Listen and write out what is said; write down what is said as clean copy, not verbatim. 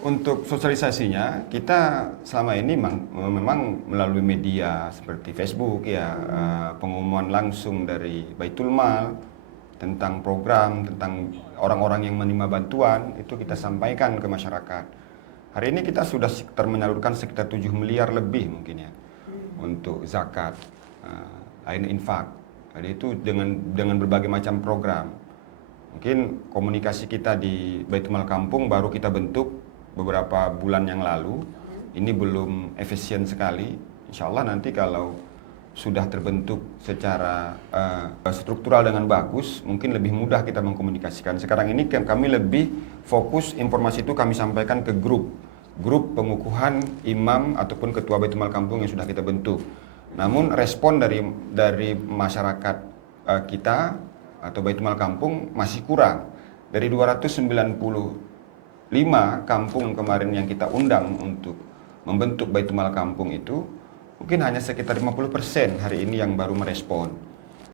Untuk sosialisasinya kita selama ini memang melalui media seperti Facebook ya, pengumuman langsung dari Baitul Mal tentang program, tentang orang-orang yang menerima bantuan itu kita sampaikan ke masyarakat. Hari ini kita sudah menyalurkan sekitar 7 miliar lebih mungkin ya untuk zakat, ain infak. Jadi itu dengan berbagai macam program. Mungkin komunikasi kita di Baitul Mal Kampung baru kita bentuk beberapa bulan yang lalu. Ini belum efisien sekali. Insya Allah nanti kalau sudah terbentuk secara struktural dengan bagus, mungkin lebih mudah kita mengkomunikasikan. Sekarang ini kami lebih fokus informasi itu kami sampaikan ke grup pengukuhan imam ataupun ketua Baitul Mal Kampung yang sudah kita bentuk. Namun respon dari masyarakat kita atau Baitul Mal Kampung masih kurang. Dari 295 kampung kemarin yang kita undang untuk membentuk Baitul Mal Kampung itu, mungkin hanya sekitar 50% hari ini yang baru merespon.